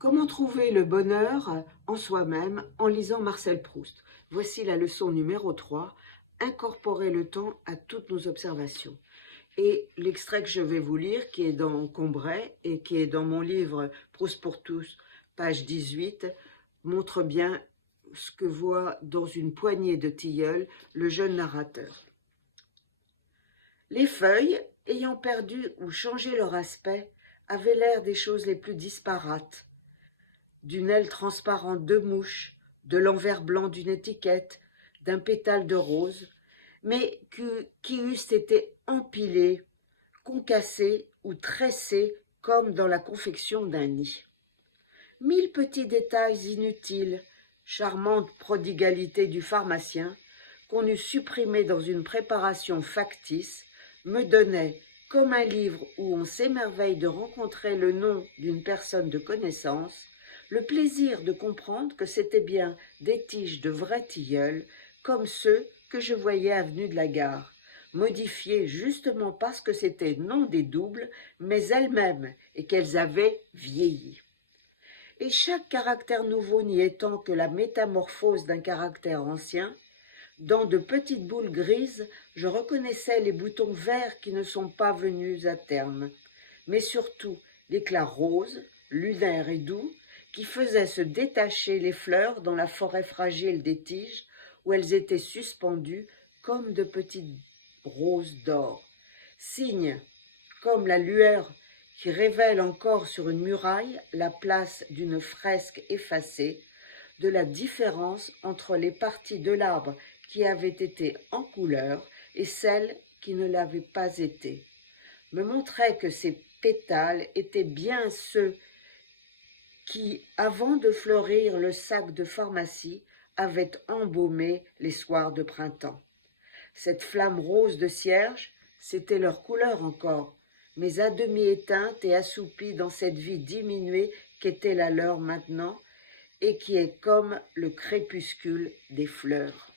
Comment trouver le bonheur en soi-même en lisant Marcel Proust? Voici la leçon numéro 3. Incorporer le temps à toutes nos observations. Et l'extrait que je vais vous lire, qui est dans Combray et qui est dans mon livre Proust pour tous, page 18, montre bien ce que voit dans une poignée de tilleuls le jeune narrateur. Les feuilles, ayant perdu ou changé leur aspect, avaient l'air des choses les plus disparates. D'une aile transparente de mouche, de l'envers blanc d'une étiquette, d'un pétale de rose, mais qui eussent été empilés, concassés ou tressés comme dans la confection d'un nid. 1000 petits détails inutiles, charmante prodigalité du pharmacien, qu'on eût supprimé dans une préparation factice, me donnaient, comme un livre où on s'émerveille de rencontrer le nom d'une personne de connaissance, le plaisir de comprendre que c'était bien des tiges de vrais tilleuls, comme ceux que je voyais avenue de la Gare, modifiées justement parce que c'était non des doubles, mais elles-mêmes, et qu'elles avaient vieilli. Et chaque caractère nouveau n'y étant que la métamorphose d'un caractère ancien, dans de petites boules grises, je reconnaissais les boutons verts qui ne sont pas venus à terme, mais surtout l'éclat rose, lunaire et doux, qui faisait se détacher les fleurs dans la forêt fragile des tiges où elles étaient suspendues comme de petites roses d'or. Signe, comme la lueur qui révèle encore sur une muraille la place d'une fresque effacée, de la différence entre les parties de l'arbre qui avaient été en couleur et celles qui ne l'avaient pas été, me montrait que ces pétales étaient bien ceux qui, avant de fleurir le sac de pharmacie, avaient embaumé les soirs de printemps. Cette flamme rose de cierge, c'était leur couleur encore, mais à demi éteinte et assoupie dans cette vie diminuée qu'était la leur maintenant, et qui est comme le crépuscule des fleurs.